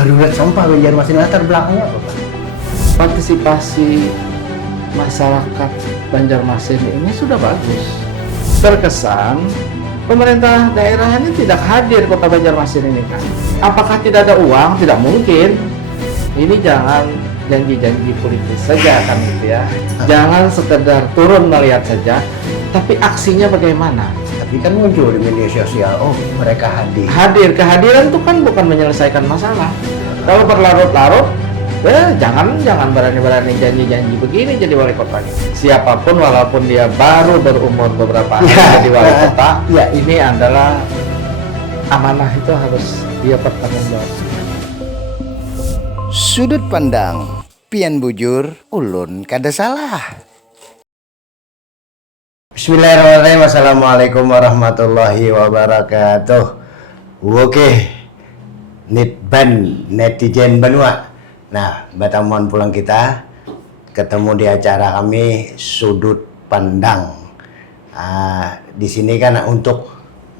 darurat sampah Banjarmasin, latar belakangnya apa Pak? Partisipasi masyarakat Banjarmasin ini sudah bagus. Terkesan pemerintah daerah ini tidak hadir kota Banjarmasin ini kan. Apakah tidak ada uang? Tidak mungkin. Ini jangan janji-janji politis saja kan gitu ya. Jangan sekedar turun melihat saja, tapi aksinya bagaimana? Tapi kan muncul di media sosial, oh mereka hadir. Kehadiran itu kan bukan menyelesaikan masalah. Kalau berlarut-larut, jangan berani-berani janji-janji begini jadi wali kota. Siapapun walaupun dia baru berumur beberapa hari jadi wali kota, ini adalah amanah, itu harus dia pertanggungjawabkan. Sudut pandang pian bujur, ulun kada salah. Bismillahirrahmanirrahim. Assalamualaikum warahmatullahi wabarakatuh. Oke, netizen Banua. Nah, pertemuan pulang kita ketemu di acara kami Sudut Pandang. Di sini kan untuk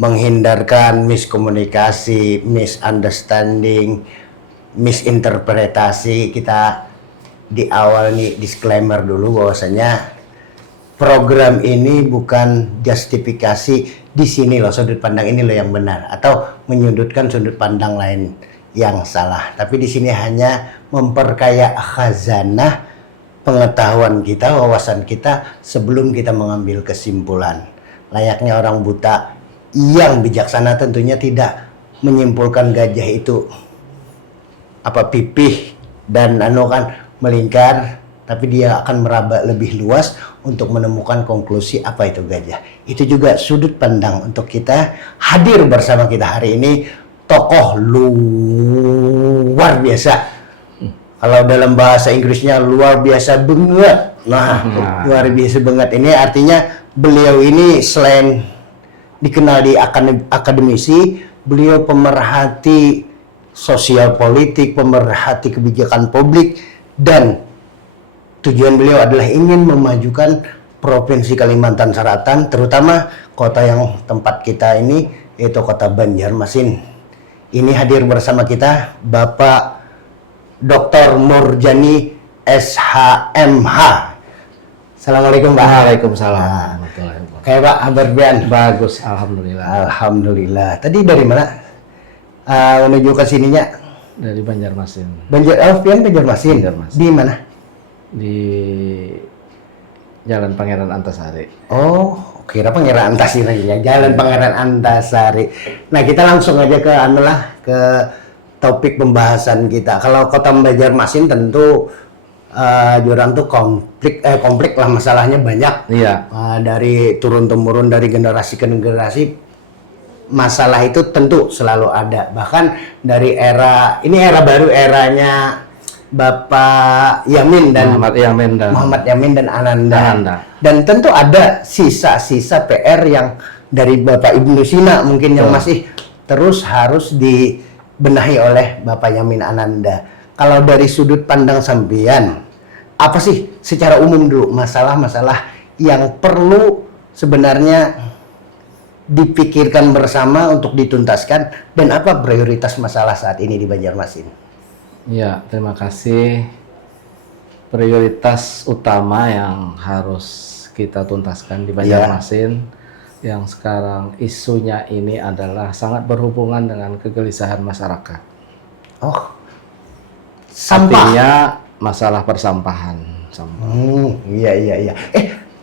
menghindarkan miskomunikasi, misunderstanding, misinterpretasi. Kita di awal nih disclaimer dulu bahwasanya program ini bukan justifikasi di sini loh sudut pandang ini loh yang benar atau menyudutkan sudut pandang lain yang salah. Tapi di sini hanya memperkaya khazanah pengetahuan kita, wawasan kita sebelum kita mengambil kesimpulan. Layaknya orang buta yang bijaksana tentunya tidak menyimpulkan gajah itu pipih dan melingkar, tapi dia akan meraba lebih luas untuk menemukan konklusi apa itu gajah. Itu juga sudut pandang untuk kita. Hadir bersama kita hari ini tokoh luar biasa. Kalau dalam bahasa Inggrisnya luar biasa banget. Luar biasa banget ini artinya beliau ini selain dikenal di akademisi, beliau pemerhati sosial politik, pemerhati kebijakan publik, dan tujuan beliau adalah ingin memajukan Provinsi Kalimantan Selatan, terutama kota yang tempat kita ini, yaitu kota Banjarmasin. Ini hadir bersama kita Bapak Dr. Murjani SHMH. Assalamualaikum Pak. Waalaikumsalam. Kayak Pak, kabar Bian? Bagus, alhamdulillah. Alhamdulillah. Tadi dari mana menuju ke sininya? Dari Banjarmasin. Pian Banjarmasin. Di mana? Di Jalan Pangeran Antasari. Oh, kira Pangeran Antasari ya, Jalan Pangeran Antasari. Nah, kita langsung aja ke topik pembahasan kita. Kalau kota Banjarmasin tentu jurang tuh konflik lah, masalahnya banyak. Iya. Dari turun temurun dari generasi ke generasi, masalah itu tentu selalu ada. Bahkan dari era baru, eranya Bapak Yamin dan Muhammad Yamin dan Ananda. Dan tentu ada sisa-sisa PR yang dari Bapak Ibnu Sina mungkin yang masih terus harus dibenahi oleh Bapak Yamin Ananda. Kalau dari sudut pandang sampean, apa sih secara umum dulu masalah-masalah yang perlu sebenarnya dipikirkan bersama untuk dituntaskan, dan apa prioritas masalah saat ini di Banjarmasin? Ya, terima kasih. Prioritas utama yang harus kita tuntaskan di Banjarmasin yang sekarang isunya ini adalah sangat berhubungan dengan kegelisahan masyarakat. Oh, sampah. Artinya masalah persampahan. Iya.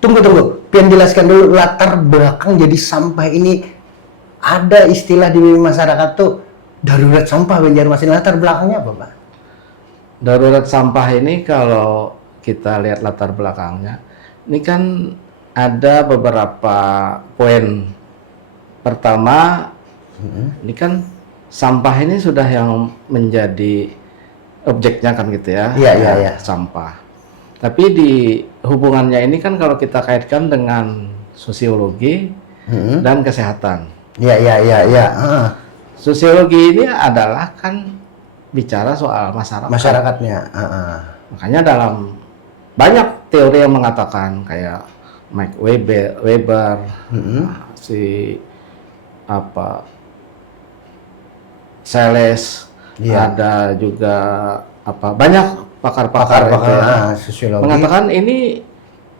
Tunggu. Pian jelaskan dulu latar belakang jadi sampah ini. Ada istilah di masyarakat tuh darurat sampah Banjarmasin. Latar belakangnya apa, Pak? Darurat sampah ini kalau kita lihat latar belakangnya, ini kan ada beberapa poin. Pertama, ini kan sampah ini sudah yang menjadi objeknya kan gitu ya. Iya. Sampah. Tapi di hubungannya ini kan kalau kita kaitkan dengan sosiologi dan kesehatan. Iya. Sosiologi ini adalah kan bicara soal masyarakatnya. Makanya dalam banyak teori yang mengatakan kayak Max Weber, Sales, Iya. ada juga banyak pakar-pakar itu ya, sosiologi. mengatakan ini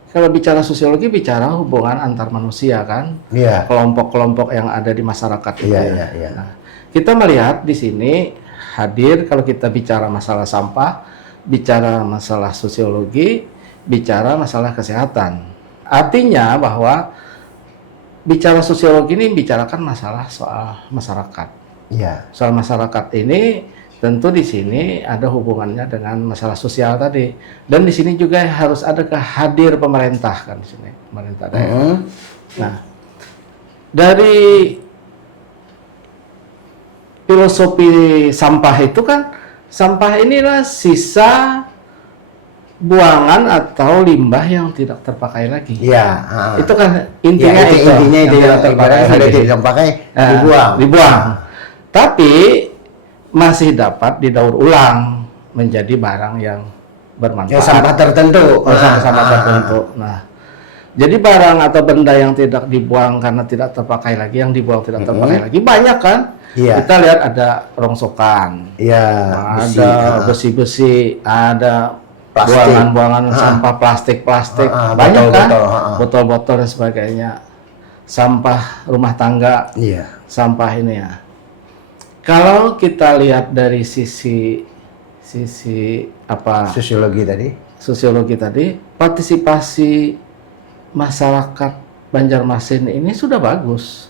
kalau bicara sosiologi bicara hubungan antar manusia kan, Iya. kelompok-kelompok yang ada di masyarakat itu Iya, ya. iya, iya. Nah, kita melihat di sini hadir kalau kita bicara masalah sampah, bicara masalah sosiologi, bicara masalah kesehatan. Artinya bahwa bicara sosiologi ini bicarakan masalah soal masyarakat. Iya. Soal masyarakat ini tentu di sini ada hubungannya dengan masalah sosial tadi. Dan di sini juga harus ada hadir pemerintah kan di sini, pemerintah daerah. Nah, dari filosofi sampah itu kan, sampah inilah sisa buangan atau limbah yang tidak terpakai lagi. Iya. Itu kan intinya Ya, intinya itu yang terpakai sudah lagi. tidak terpakai Nah, dibuang. Tapi masih dapat didaur ulang menjadi barang yang bermanfaat. Ya, sampah tertentu. Sampah tertentu. Nah, jadi barang atau benda yang tidak dibuang karena tidak terpakai lagi, yang dibuang tidak terpakai lagi banyak kan? Iya. Kita lihat ada rongsokan, Iya. ada besi-besi, ada Plastik. buangan-buangan sampah plastik-plastik, banyak kan? Botol-botol dan sebagainya. Sampah rumah tangga, Iya. sampah ini ya. Kalau kita lihat dari sisi Sosiologi tadi. sosiologi tadi, partisipasi masyarakat Banjarmasin ini sudah bagus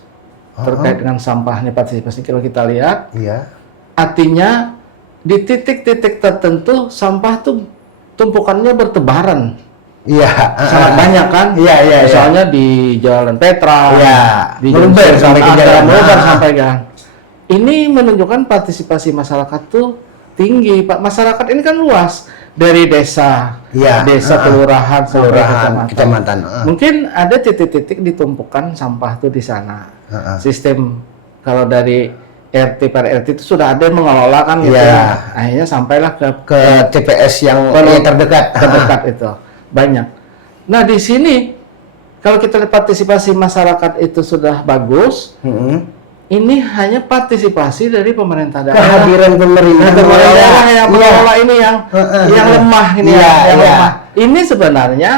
terkait dengan sampah ini, partisipasi. Kalau kita lihat, Iya. artinya di titik-titik tertentu sampah tuh tumpukannya bertebaran, Iya. sangat banyak kan? Iya, iya, iya. Misalnya di Jalan Petra, Iya. di Meluber sampai ke jalan. meluber sampai kan. Ini menunjukkan partisipasi masyarakat tuh tinggi, Pak. Masyarakat ini kan luas, dari desa, Iya. desa, kelurahan, sampai Kelurahan, kecamatan. Mungkin ada titik-titik ditumpukan sampah tuh di sana. Sistem kalau dari RT per RT itu sudah ada yang mengelola kan gitu. Iya. Ya. Akhirnya sampailah Ke TPS yang terdekat. terdekat itu banyak. Nah di sini kalau kita lihat partisipasi masyarakat itu sudah bagus. Ini hanya partisipasi dari pemerintah daerah. Kehadiran pemerintah Daerah yang mengelola ini yang lemah ini yang lemah. Ini sebenarnya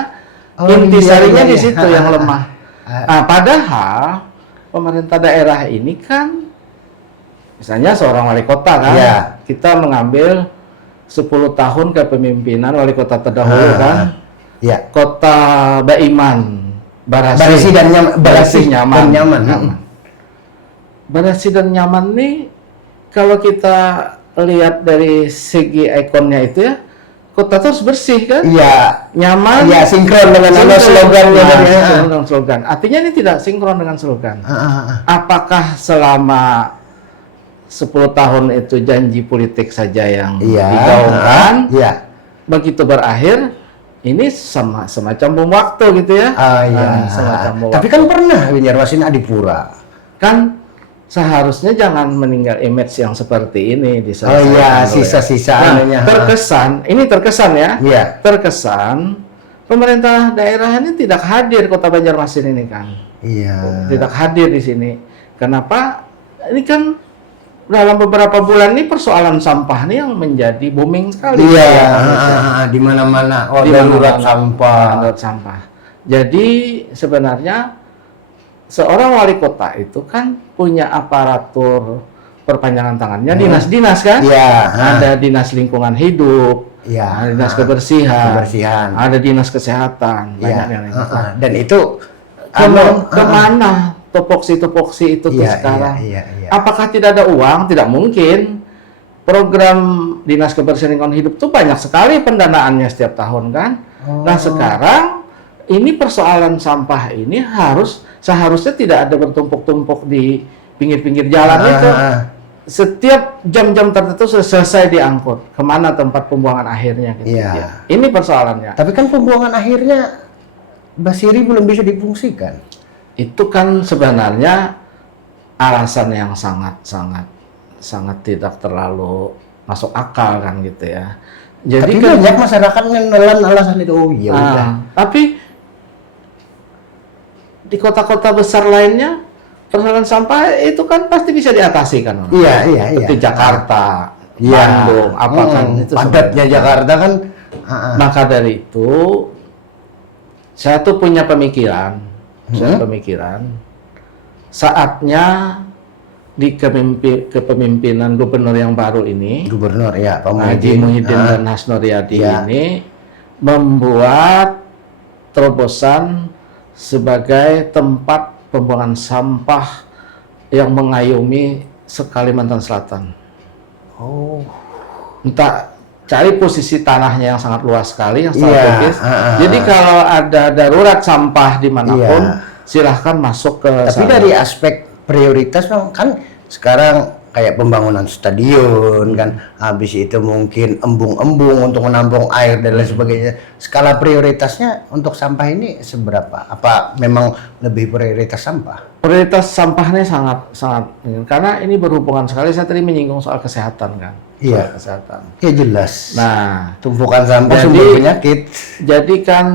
intisarinya di situ yang lemah. Nah, padahal pemerintah daerah ini kan misalnya seorang wali kota kan, kita mengambil 10 tahun kepemimpinan wali kota terdahulu kan. Iya. Kota Baiman, Barasi dan nyaman. Barasi dan nyaman nih kalau kita lihat dari segi ikonnya itu ya, kota itu harus bersih kan? Iya. Nyaman. Iya, sinkron dengan slogannya. Dengan slogan. Artinya ini tidak sinkron dengan slogan. Apakah selama 10 tahun itu janji politik saja yang digaungkan? Iya. Begitu berakhir, ini semacam bom waktu gitu ya? Semacam bom Tapi kan pernah Banjarmasin Adipura. Kan seharusnya jangan meninggal image yang seperti ini di sisa-sisa terkesan ya. Iya. Terkesan pemerintah daerah ini tidak hadir, Kota Banjarmasin ini kan. Iya. Tidak hadir di sini. Kenapa? Ini kan dalam beberapa bulan ini persoalan sampah ini yang menjadi booming sekali. Iya, di mana-mana. Oh, darurat sampah. Jadi sebenarnya seorang wali kota itu kan punya aparatur perpanjangan tangannya, dinas-dinas kan? Iya. Ada dinas lingkungan hidup, ada dinas kebersihan, ada dinas kesehatan, banyak yang lain. Dan itu kemana topoksi itu sekarang? Apakah tidak ada uang? Tidak mungkin. Program dinas kebersihan lingkungan hidup itu banyak sekali pendanaannya setiap tahun kan? Nah sekarang ini persoalan sampah ini seharusnya tidak ada bertumpuk-tumpuk di pinggir-pinggir jalan itu. Setiap jam-jam tertentu selesai diangkut. Kemana tempat pembuangan akhirnya? Gitu. Ya. Ini persoalannya. Tapi kan pembuangan akhirnya Basiri belum bisa difungsikan. Itu kan sebenarnya alasan yang sangat tidak terlalu masuk akal kan gitu ya. Jadi tapi banyak masyarakat yang menelan alasan itu. Oh iya udah. Tapi di kota-kota besar lainnya persoalan sampah itu kan pasti bisa diatasi kan. Iya. Seperti Jakarta, Bandung, apa kan itu padatnya sebenarnya. Jakarta kan. Maka dari itu saya tuh punya pemikiran, saatnya di kepemimpinan gubernur yang baru ini, Gubernur ya, Pak Haji Muhyiddin dan Hasno Riyadi ini membuat terobosan sebagai tempat pembuangan sampah yang mengayomi Kalimantan Selatan. Oh. Entah cari posisi tanahnya yang sangat luas sekali, yang strategis. Jadi kalau ada darurat sampah dimanapun, silahkan masuk ke Tapi sana. dari aspek prioritas Bang, kan sekarang kayak pembangunan stadion kan, habis itu mungkin embung-embung untuk menampung air dan lain sebagainya. Skala prioritasnya untuk sampah ini seberapa? Apa memang lebih prioritas sampah? Prioritas sampahnya sangat karena ini berhubungan sekali. Saya tadi menyinggung soal kesehatan kan. Iya. Soal kesehatan. Ya jelas. Nah, Tumpukan sampah Jadi- sumber penyakit. jadi kan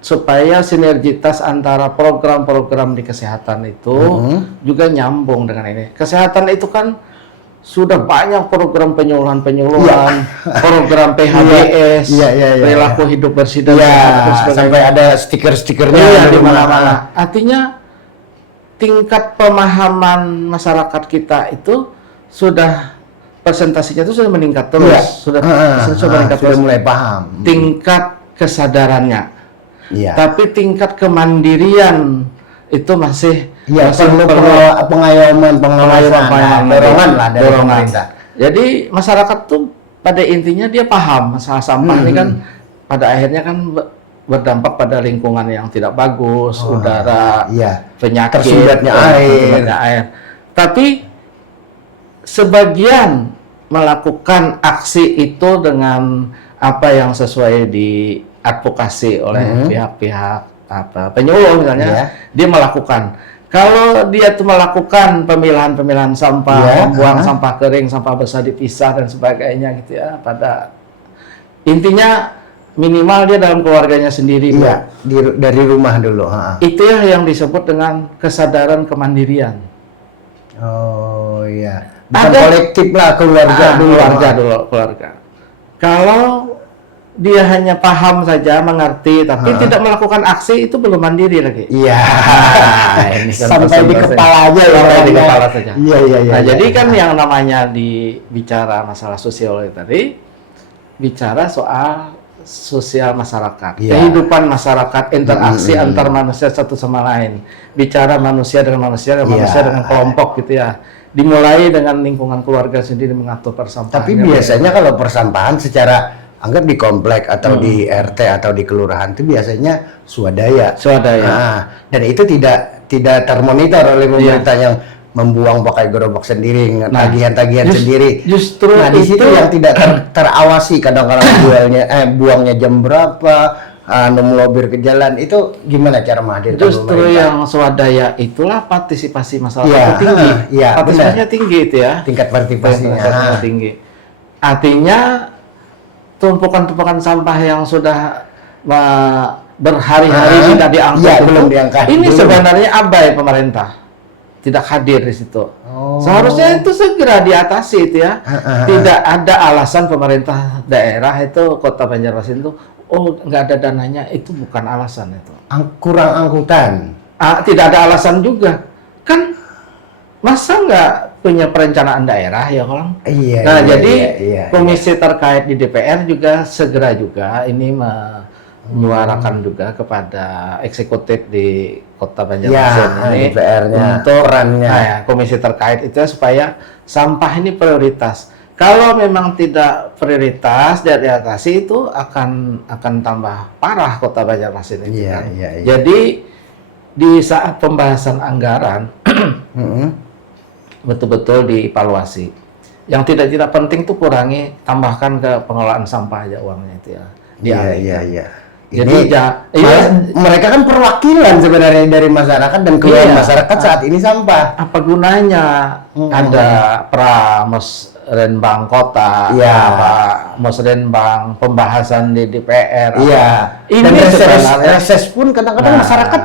supaya sinergitas antara program-program di kesehatan itu juga nyambung dengan ini. Kesehatan itu kan sudah banyak program penyuluhan, program PHBS, perilaku hidup bersih dan sehat, dan sebagainya. Sampai ada stiker-stikernya Iya, di di mana-mana. Artinya tingkat pemahaman masyarakat kita itu sudah presentasinya itu sudah meningkat terus, sudah meningkat sudah terus. mulai paham. Tingkat kesadarannya, Iya. tapi tingkat kemandirian itu masih Iya, perlu pengayoman, pengawasan, dorongan lah dari pemerintah. Jadi masyarakat tuh pada intinya dia paham masalah sampah ini kan pada akhirnya kan berdampak pada lingkungan yang tidak bagus, udara, penyakit, tersumbatnya air. Tapi sebagian melakukan aksi itu dengan apa yang sesuai diadvokasi oleh pihak-pihak penyuluh misalnya, dia melakukan. Kalau dia tuh melakukan pemilahan sampah, membuang sampah kering, sampah basah dipisah dan sebagainya gitu ya, pada intinya minimal dia dalam keluarganya sendiri. Iya, dari rumah dulu. Itu ya yang disebut dengan kesadaran kemandirian. Oh iya, bukan kolektif lah, keluarga dulu. Keluarga. Kalau dia hanya paham saja, mengerti, tapi tidak melakukan aksi, itu belum mandiri lagi. Iya. Ini kan Sampai di kepala aja ya. Sampai di kepala saja. Iya. Nah, jadi kan yang namanya bicara masalah sosiologi tadi, bicara soal sosial masyarakat, kehidupan masyarakat, interaksi antar manusia satu sama lain, bicara manusia dengan manusia dan manusia dengan kelompok gitu ya. Dimulai dengan lingkungan keluarga sendiri mengatur persampahan. Tapi biasanya kalau persampahan secara anggap di komplek atau di RT atau di kelurahan itu biasanya swadaya. Dan itu tidak termonitor oleh pemerintah yang membuang pakai gerobak sendiri, tagihan-tagihan sendiri. Justru di situ yang tidak terawasi, kadang-kadang buangnya jam berapa, melobir ke jalan, itu gimana cara menghadirkan Justru yang swadaya itulah partisipasi masyarakat tinggi. Partisipasinya tinggi itu ya. Tingkat partisipasinya tinggi. Artinya tumpukan-tumpukan sampah yang sudah berhari-hari tidak diangkat belum diangkat. Ini sebenarnya abai pemerintah, tidak hadir di situ. Seharusnya itu segera diatasi itu ya. Tidak ada alasan pemerintah daerah itu Kota Banjarmasin itu nggak ada dananya, itu bukan alasan itu. Kurang angkutan. Tidak ada alasan juga. Kan masa nggak punya perencanaan daerah ya orang? Jadi komisi terkait di DPR juga segera juga ini menyuarakan juga kepada eksekutif di Kota Banjarmasin ini untuk perannya. Komisi terkait itu supaya sampah ini prioritas. Kalau memang tidak prioritas dan diatasi itu akan tambah parah Kota Banjarmasin itu kan. Jadi di saat pembahasan anggaran betul-betul dievaluasi. Yang tidak penting tuh kurangi, tambahkan ke pengelolaan sampah aja uangnya itu ya. Jadi mereka kan perwakilan sebenarnya dari masyarakat dan keluhan masyarakat saat ini sampah. Apa gunanya ada Musrenbang Kota, Musrenbang pembahasan di DPR. Ini reses pun kadang-kadang masyarakat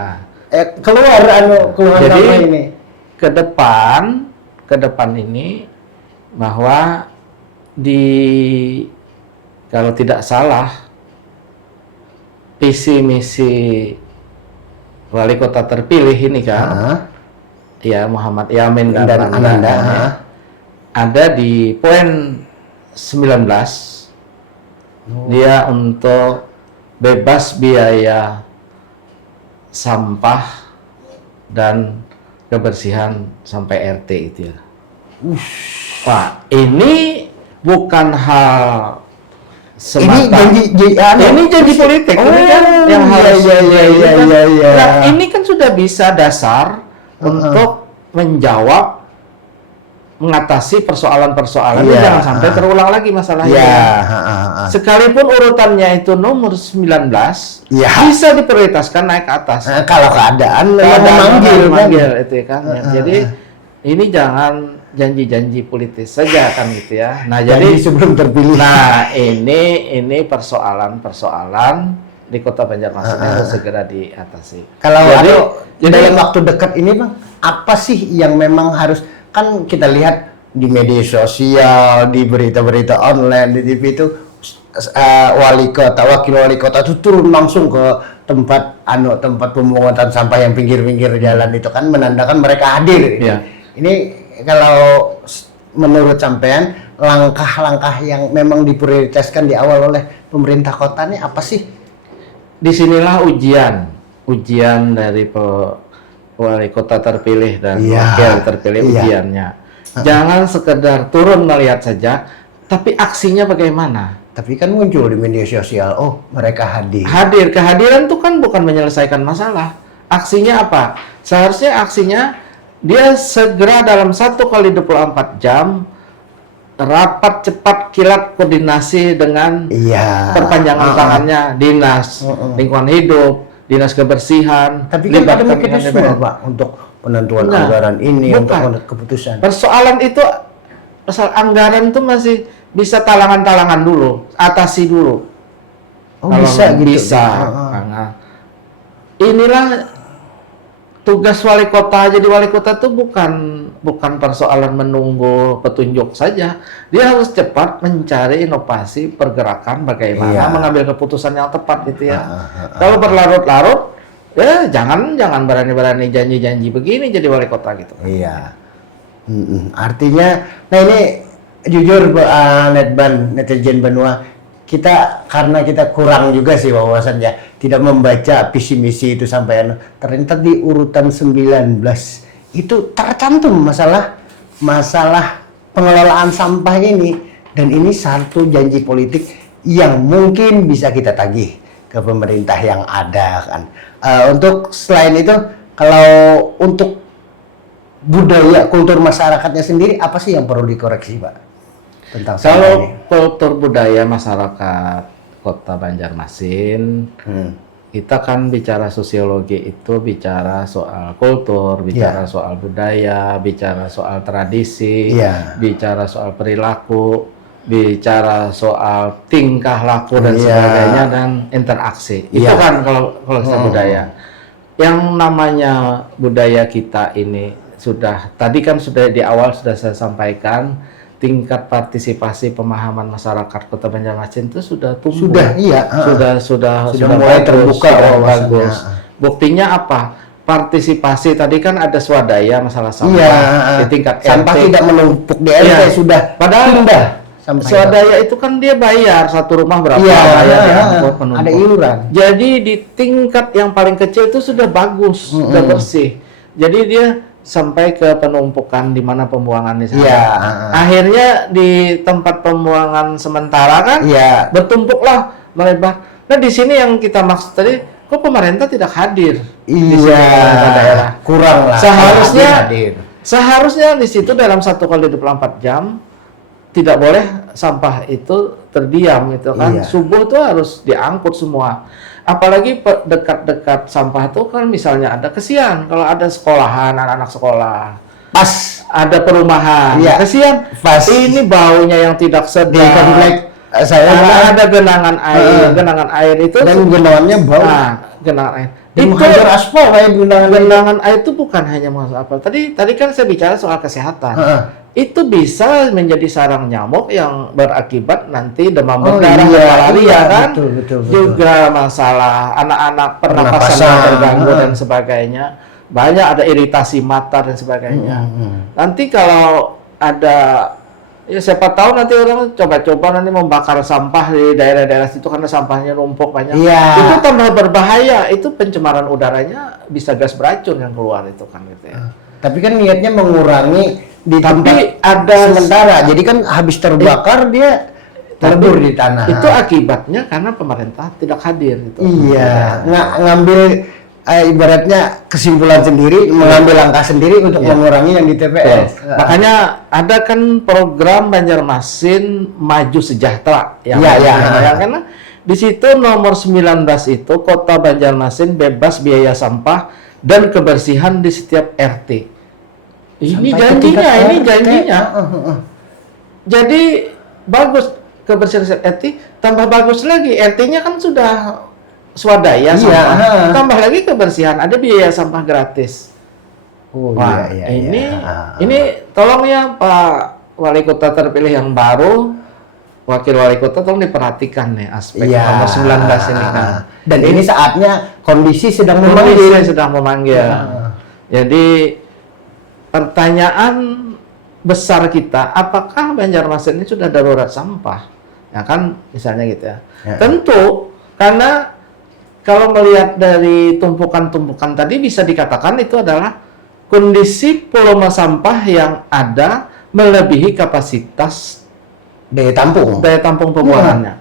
keluar sampah ini. Ke depan ini bahwa di kalau tidak salah visi misi wali kota terpilih ini kan, ya Muhammad Yamin dan Ananda, ada di poin 19 dia untuk bebas biaya sampah dan kebersihan sampai RT itu ya. Pak, ini bukan hal semata. Ini janji politik. Ini kan yang harus Nah, ini kan sudah bisa dasar untuk menjawab, mengatasi persoalan-persoalan ini jangan sampai terulang lagi masalahnya. Sekalipun urutannya itu nomor 19, bisa diprioritaskan naik ke atas. Kalau keadaan memanggil itu kan. Jadi ini jangan janji-janji politis saja kan gitu ya. Nah, jadi sebelum terpilih. Nah, ini persoalan-persoalan di Kota Banjarmasin harus segera diatasi. Kalau jadi dalam waktu dekat ini Bang, apa sih yang memang harus, kan kita lihat di media sosial, di berita-berita online, di TV itu wakil wali kota itu turun langsung ke tempat pemungutan sampah yang pinggir-pinggir jalan itu kan menandakan mereka hadir. Ya. Ini kalau menurut sampean langkah-langkah yang memang diprioritaskan di awal oleh pemerintah kota ini apa sih? Disinilah ujian dari wali kota terpilih dan wakil terpilih ujiannya. Jangan sekedar turun melihat saja, tapi aksinya bagaimana? Tapi kan muncul di media sosial, oh mereka hadir. Kehadiran itu kan bukan menyelesaikan masalah. Aksinya apa? Seharusnya aksinya dia segera dalam 1x24 jam rapat cepat kilat koordinasi dengan perpanjangan tangannya dinas lingkungan hidup, dinas kebersihan. Tapi kan ada mekanisme Pak untuk penentuan anggaran ini, untuk keputusan. Persoalan itu, anggaran itu masih bisa talangan-talangan dulu, atasi dulu. Bisa gitu. Bisa. Inilah tugas wali kota. Jadi wali kota itu bukan persoalan menunggu petunjuk saja. Dia harus cepat mencari inovasi pergerakan bagaimana mengambil keputusan yang tepat gitu ya. Kalau berlarut-larut, ya jangan berani-berani janji-janji begini jadi wali kota gitu. Iya. Artinya, nah ini jujur netizen Benua, karena kita kurang juga sih wawasannya, tidak membaca visi misi itu sampai ternyata di urutan 19 itu tercantum masalah pengelolaan sampah ini, dan ini satu janji politik yang mungkin bisa kita tagih ke pemerintah yang ada kan. Untuk selain itu, kalau untuk budaya kultur masyarakatnya sendiri apa sih yang perlu dikoreksi Pak? Kalau kultur budaya masyarakat Kota Banjarmasin, kita kan bicara sosiologi itu bicara soal kultur, bicara soal budaya, bicara soal tradisi, bicara soal perilaku, bicara soal tingkah laku dan sebagainya, dan interaksi. Itu kan kalau kita budaya. Yang namanya budaya kita ini tadi kan sudah di awal sudah saya sampaikan, tingkat partisipasi pemahaman masyarakat Kota Banjarmasin itu sudah tumbuh. Sudah mulai terbuka, bagus. Buktinya apa? Partisipasi tadi kan ada swadaya masalah sampah di tingkat sampah RT. Tidak menumpuk di RT sudah. Padahal swadaya itu kan dia bayar satu rumah berapa ada iuran. Jadi di tingkat yang paling kecil itu sudah bagus, sudah bersih. Jadi dia sampai ke penumpukan di mana pembuangan di sana. Akhirnya di tempat pembuangan sementara kan bertumpuklah melebar. Nah, di sini yang kita maksud tadi, kok pemerintah tidak hadir di daerah. Kurang lah. Seharusnya di situ dalam 1x24 jam tidak boleh sampah itu terdiam gitu kan. Subuh tuh harus diangkut semua. Apalagi dekat-dekat sampah itu kan misalnya ada kesian kalau ada sekolahan, anak-anak sekolah. Pas ada perumahan. Kesian. Ini baunya yang tidak sedap. Ada genangan air itu dan genangannya bau. Genangan air. Itu aspal kayak genangan air itu bukan hanya masalah apa. Tadi kan saya bicara soal kesehatan. itu bisa menjadi sarang nyamuk yang berakibat nanti demam Oh, berdarah, iya, malaria iya, kan, betul. juga masalah anak-anak pernapasan Pernapasan, terganggu dan sebagainya, banyak ada iritasi mata dan sebagainya. Nanti kalau ada, ya siapa tahu nanti orang coba-coba nanti membakar sampah di daerah-daerah situ karena sampahnya numpuk banyak. Iya. Itu tambah berbahaya, itu pencemaran udaranya bisa gas beracun yang keluar itu kan gitu ya. Tapi kan niatnya mengurangi di Tapi tempat ada sementara. Jadi kan habis terbakar dia lebur di tanah. Itu akibatnya karena pemerintah tidak hadir gitu. Iya, ngambil ibaratnya kesimpulan sendiri, mengambil langkah sendiri untuk mengurangi yang di TPS. Makanya ada kan program Banjarmasin Maju Sejahtera yang karena di situ nomor 19 itu Kota Banjarmasin bebas biaya sampah dan kebersihan di setiap RT. Ini janjinya. Jadi bagus kebersihan RT, tambah bagus lagi. RT-nya kan sudah swadaya sampah. Tambah lagi kebersihan, ada biaya sampah gratis. Wah, ini tolong ya Pak Wali Kota terpilih yang baru, Wakil Wali Kota tolong diperhatikan nih aspek nomor 19 ini kan. Dan ini saatnya kondisi sedang memanggil. Jadi pertanyaan besar kita, apakah Banjarmasin ini sudah darurat sampah? Ya kan, misalnya gitu ya. Tentu, karena kalau melihat dari tumpukan-tumpukan tadi bisa dikatakan itu adalah kondisi volume sampah yang ada melebihi kapasitas daya tampung pembuangannya.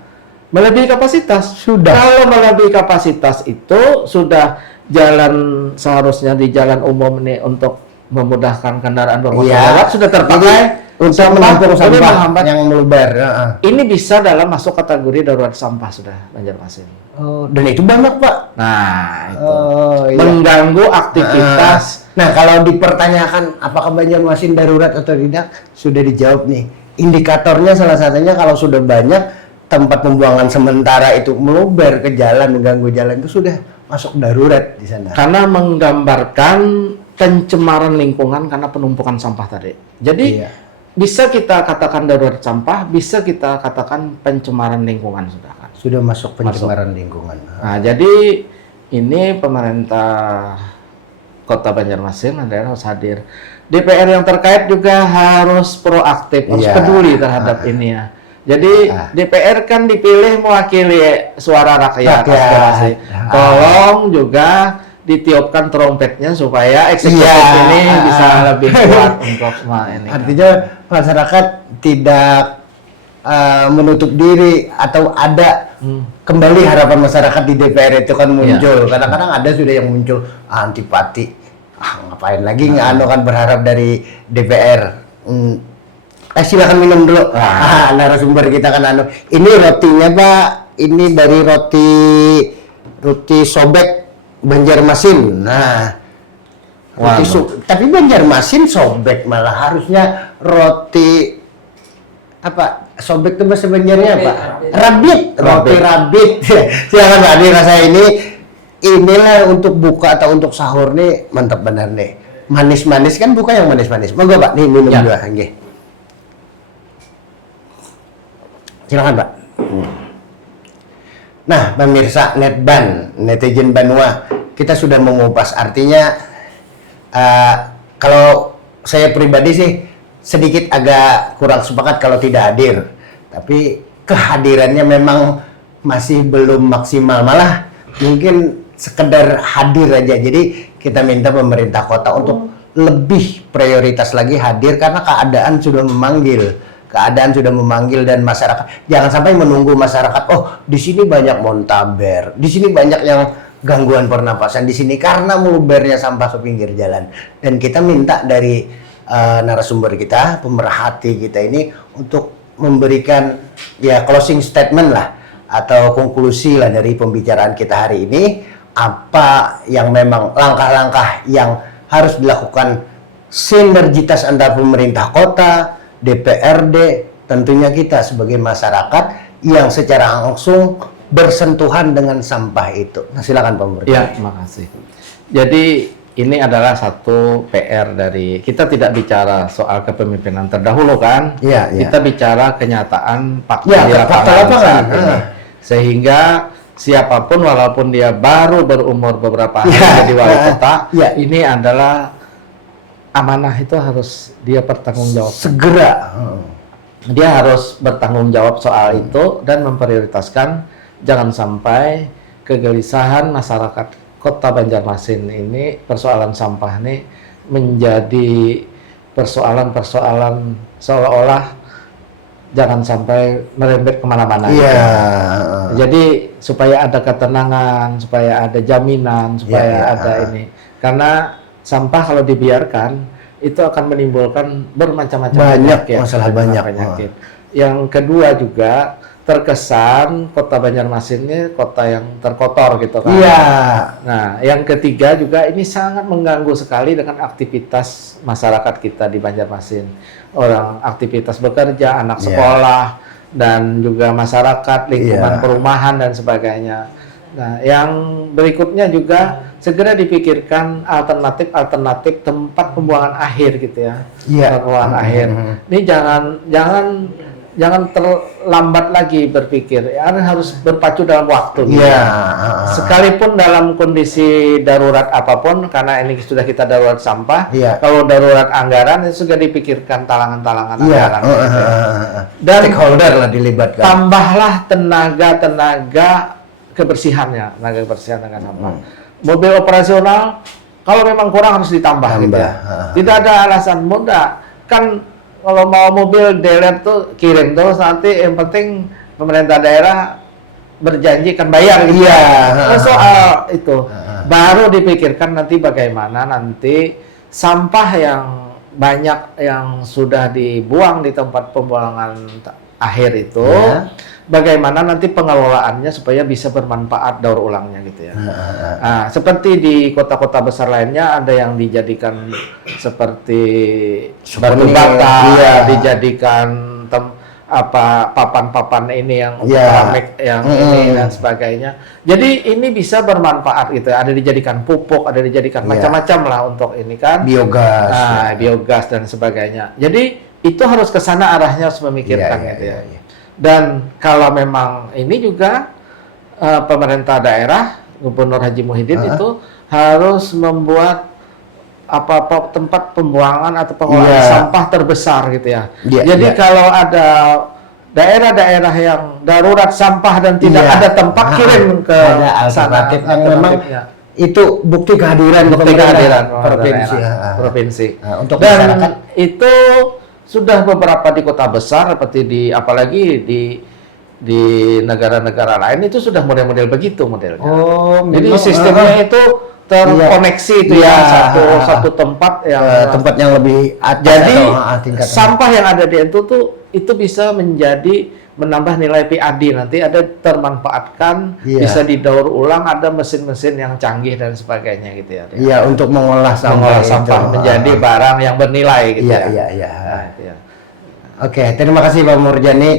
Melebihi kapasitas. Kalau melebihi kapasitas itu sudah jalan, seharusnya di jalan umum ini untuk memudahkan kendaraan bermotor lewat sudah terpakai untuk menampung sampah yang meluber. Ini bisa dalam masuk kategori darurat sampah sudah Banjarmasin. Dan itu banyak Pak. Nah itu mengganggu aktivitas. Nah kalau dipertanyakan apakah Banjarmasin darurat atau tidak, sudah dijawab nih. Indikatornya salah satunya kalau sudah banyak tempat pembuangan sementara itu meluber ke jalan, mengganggu jalan, itu sudah masuk darurat di sana. Karena menggambarkan pencemaran lingkungan karena penumpukan sampah tadi. Jadi bisa kita katakan darurat sampah, bisa kita katakan pencemaran lingkungan sudah kan. Sudah masuk pencemaran lingkungan. Nah, jadi ini pemerintah Kota Banjarmasin harus hadir. DPR yang terkait juga harus proaktif, harus peduli terhadap ini ya. Jadi DPR kan dipilih mewakili suara rakyat aspirasi. Tolong juga ditiupkan trompetnya supaya eksekutif ini bisa lebih kuat untuk semua ini. Artinya masyarakat tidak menutup diri atau ada kembali harapan masyarakat di DPR itu kan muncul. Kadang-kadang ada sudah yang muncul antipati. Ngapain lagi kan berharap dari DPR. Silakan minum dulu. Narasumber kita kan ini rotinya Pak, ini dari roti sobek Banjarmasin. Nah, tapi Banjarmasin sobek, malah harusnya roti apa? Sobek itu bahasa Banjarnya apa? Roti rabit. Silakan Pak, dirasa inilah untuk buka atau untuk sahur nih mantap benar nih. Manis-manis kan, buka yang manis-manis. Monggo Pak, nih minum juga nggih. Silakan Pak. Nah, pemirsa Netban, netizen Banua, kita sudah mengupas. Artinya, kalau saya pribadi sih sedikit agak kurang sepakat kalau tidak hadir. Tapi kehadirannya memang masih belum maksimal. Malah mungkin sekedar hadir aja. Jadi kita minta pemerintah kota untuk lebih prioritas lagi hadir karena keadaan sudah memanggil. Dan masyarakat jangan sampai menunggu masyarakat. Oh, di sini banyak montaber, di sini banyak yang gangguan pernapasan di sini karena melubernya sampah ke pinggir jalan. Dan kita minta dari narasumber kita, pemerhati kita ini untuk memberikan closing statement lah atau konklusi lah dari pembicaraan kita hari ini. Apa yang memang langkah-langkah yang harus dilakukan, sinergitas antara pemerintah kota, DPRD, tentunya kita sebagai masyarakat yang secara langsung bersentuhan dengan sampah itu. Nah, silakan Pak Murti. Ya, terima kasih. Jadi ini adalah satu PR dari kita, tidak bicara soal kepemimpinan terdahulu kan. Iya, iya. Kita bicara kenyataan fakta Ya, di fakta lapangan lapangan. saat ini. Sehingga siapapun walaupun dia baru berumur beberapa hari Ya, jadi wali kota, ya. ini adalah amanah, itu harus dia bertanggung jawab. Segera. Dia harus bertanggung jawab soal itu dan memprioritaskan jangan sampai kegelisahan masyarakat Kota Banjarmasin ini, persoalan sampah ini menjadi persoalan-persoalan seolah-olah jangan sampai merembet kemana-mana. Iya. Jadi supaya ada ketenangan, supaya ada jaminan, supaya Ya. ada ini. Karena sampah kalau dibiarkan itu akan menimbulkan bermacam-macam Banyak penyakit, masalah, banyak. penyakit. Yang kedua juga terkesan Kota Banjarmasin ini kota yang terkotor gitu kan. Iya. Nah, yang ketiga juga ini sangat mengganggu sekali dengan aktivitas masyarakat kita di Banjarmasin. Orang aktivitas bekerja, anak Iya. sekolah, dan juga masyarakat, lingkungan Iya. perumahan dan sebagainya. Nah, yang berikutnya juga segera dipikirkan alternatif tempat pembuangan akhir gitu ya. Iya. Pembuangan akhir. Ini jangan terlambat lagi berpikir, ya, harus berpacu dalam waktu. Gitu. Iya. Sekalipun dalam kondisi darurat apapun, karena ini sudah kita darurat sampah, Iya. kalau darurat anggaran itu sudah dipikirkan talangan-talangan Iya. anggaran. Gitu ya. Dan Stakeholder lah dilibatkan. tambahlah tenaga kebersihannya, tenaga kebersihan dengan sampah. Mobil operasional kalau memang kurang harus ditambah gitu ya. Tidak ada alasan mudah. Kan kalau mau mobil dealer tuh kirim terus, nanti yang penting pemerintah daerah berjanji kan bayar gitu. Iya. Nah, soal itu baru dipikirkan nanti bagaimana nanti sampah yang banyak yang sudah dibuang di tempat pembuangan akhir itu, bagaimana nanti pengelolaannya supaya bisa bermanfaat daur ulangnya gitu ya. Nah, seperti di kota-kota besar lainnya ada yang dijadikan seperti batu bata, iya. dijadikan papan-papan ini yang Iya. keramik yang ini dan sebagainya. Jadi ini bisa bermanfaat gitu. Ada dijadikan pupuk, ada dijadikan Iya. macam-macam lah untuk ini kan. Biogas. Nah, biogas dan sebagainya. Jadi itu harus ke sana arahnya, harus memikirkan Iya, gitu ya. iya. Dan kalau memang ini juga pemerintah daerah, Gubernur Haji Muhyiddin itu harus membuat tempat pembuangan atau pengolahan sampah terbesar gitu ya. Iya, Jadi iya. kalau ada daerah-daerah yang darurat sampah dan tidak Iya. ada tempat, kirim ke ada sana alternatif yang memang alternatifnya. itu bukti kehadiran Bukti pemerintah kehadiran provinsi. daerah, provinsi. Nah, untuk Dan masyarakat itu sudah beberapa di kota besar, seperti apalagi di negara-negara lain itu sudah model-model begitu modelnya. Oh, Jadi memang, sistemnya itu terkoneksi itu Iya. ya, satu tempat yang tempat yang lebih atas jadi atau tingkat sampah yang ada di itu bisa menambah nilai PAD, nanti ada termanfaatkan, Iya. bisa didaur ulang, ada mesin-mesin yang canggih dan sebagainya gitu ya. Iya, untuk mengolah Mengolah sampah itu. menjadi barang yang bernilai gitu Iya, ya. iya, iya. Nah, itu ya. Oke, terima kasih Pak Murjani.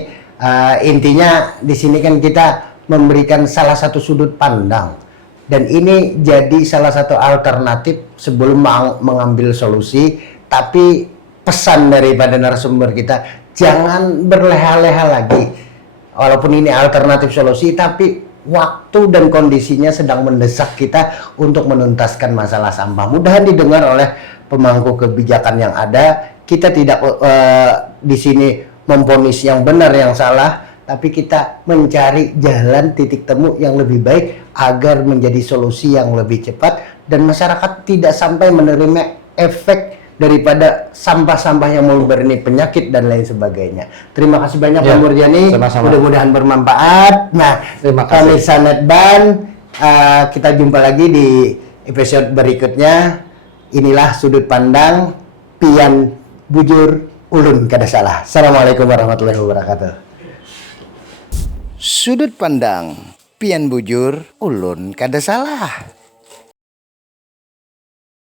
Intinya di sini kan kita memberikan salah satu sudut pandang, dan ini jadi salah satu alternatif sebelum mengambil solusi. Tapi pesan daripada narasumber kita, jangan berleha-leha lagi. Walaupun ini alternatif solusi, tapi waktu dan kondisinya sedang mendesak kita untuk menuntaskan masalah sampah. Mudahan didengar oleh pemangku kebijakan yang ada. Kita tidak di sini memvonis yang benar yang salah, tapi kita mencari jalan titik temu yang lebih baik agar menjadi solusi yang lebih cepat dan masyarakat tidak sampai menerima efek daripada sampah-sampah yang memberi penyakit dan lain sebagainya. Terima kasih banyak Pak Murjani. Sama-sama. Mudah-mudahan bermanfaat. Nah, Terima kasih. kami Sanet Ban, kita jumpa lagi di episode berikutnya. Inilah sudut pandang Pian Bujur Ulun Kada Salah. Assalamualaikum warahmatullahi wabarakatuh. Sudut pandang Pian Bujur Ulun Kada Salah.